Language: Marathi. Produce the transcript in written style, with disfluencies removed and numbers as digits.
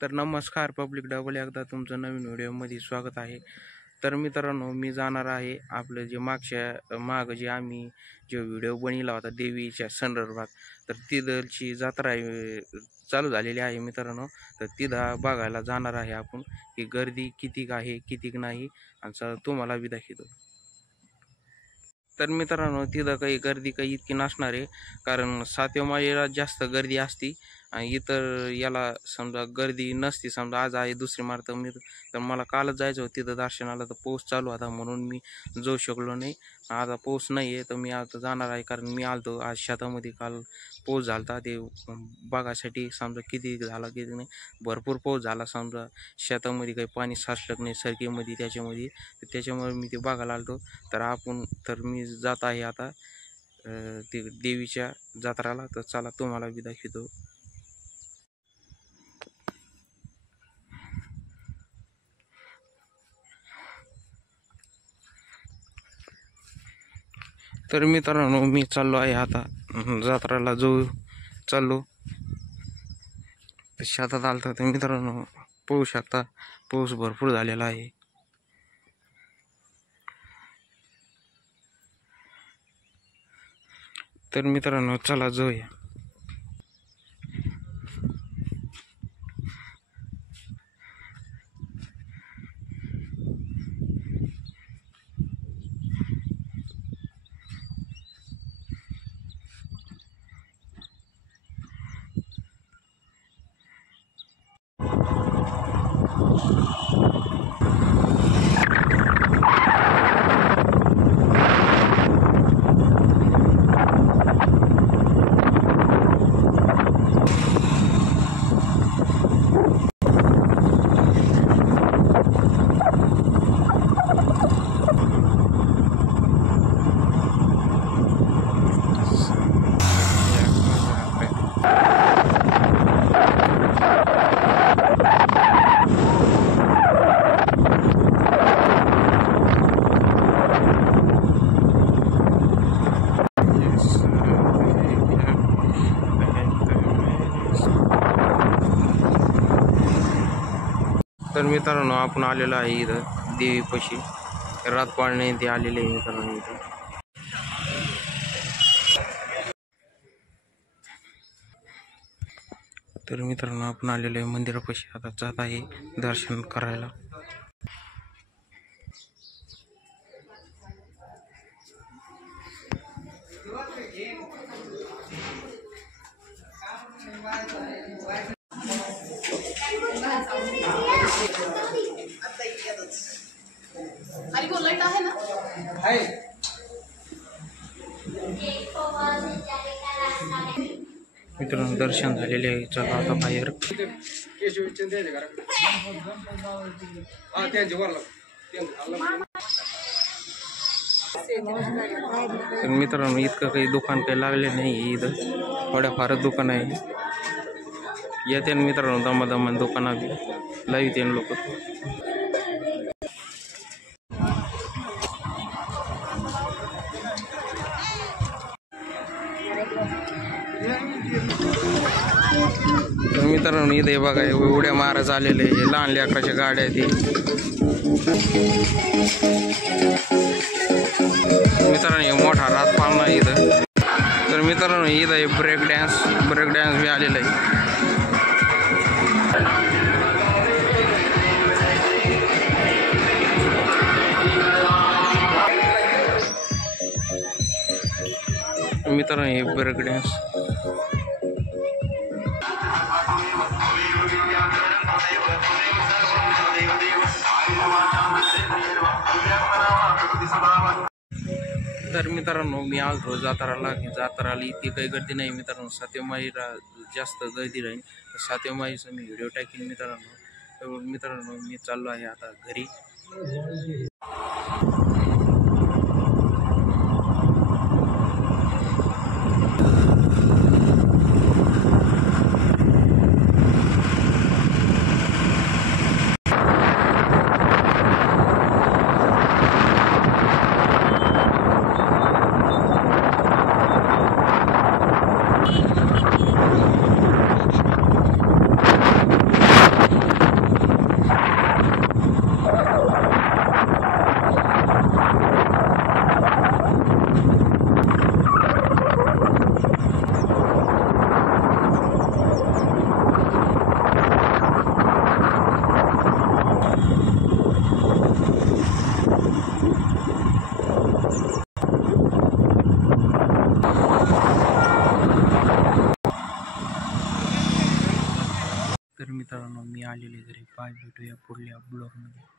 तर नमस्कार पब्लिक, डबल एकदा तुमचं नवीन व्हिडिओमध्ये स्वागत आहे. तर मित्रांनो, मी जाणार आहे आपलं जे माग जे आम्ही जो व्हिडिओ बनवला होता देवीच्या संदर्भात, तर तिथलची जत्रा चालू झालेली आहे मित्रांनो. तर तिथं बघायला जाणार आहे आपण की गर्दी किती आहे किती नाही, आणि तुम्हाला बी दाखवतो. तर मित्रांनो, तिथं गर्दी काही इतकी नसणार आहे, कारण 7व्या माळेला जास्त गर्दी असती आणि इतर याला समजा गर्दी नसती. समजा आज आहे दुसरी माळ, तर मला कालच जायचं होतं तिथं दर्शनाला, तर पाऊस चालू होता म्हणून मी जाऊ शकलो नाही. आता पाऊस नाही आहे तर मी आता जाणार आहे, कारण मी आलतो आज शेतामध्ये. काल पाऊस झाला ते बघायसाठी, समजा किती झाला किती नाही. भरपूर पाऊस झाला, समजा शेतामध्ये काही पाणी साचलं नाही सरकीमध्ये त्याच्यामुळे मी ते बघायला आलतो. तर मी जात आहे आता ते देवीच्या जत्राला. तर चला तुम्हाला बी दाखवतो. तर मित्रांनो, मी चाललो आहे आता जत्राला चाललो. शेतात आलतो तर मित्रांनो पाहू शकता, पाऊस भरपूर झालेला आहे. तर मित्रांनो चला जाऊया. तर मित्रांनो, आपण आलेलो आहे इथं देवीपाशी. रात पाळणे ते आलेले आहे मित्रांनो इथं. तर मित्रांनो, आपण आलेलो आहे मंदिरापाशी. आता जात आहे दर्शन करायला. लाईट आहे ना? मित्रांनो, दर्शन झालेले आहे. चला आता बाहेर. तर मित्रांनो, इतकं काही दुकान काही लागले नाही इथं. थोड्याफारच दुकान आहे. येते मित्रांनो दमादमान दुकानात लाईत येईन लोक. मित्रांनो, इथे बघा उड्या मारत आलेले लहान लेकराच्या गाड्या आहेत. मित्रांनो, मोठा रात पाळणा इथं. तर मित्रांनो, इथं ब्रेक डॅन्स बी आलेला आहे. मित्रांनो, हे ब्रेक डॅन्स. तर मित्रांनो, मी आलतो जत्राला इतकी काही गर्दी नाही मित्रांनो. 7व्या माळीला जास्त गर्दी राहील. 7व्या माळीचा मी व्हिडिओ टाकेन मित्रांनो. तर मित्रांनो, मी चाललो आहे आता घरी. मित्रांनो मी आलेले घरी. पाय भेटूया पुढल्या ब्लॉगमध्ये.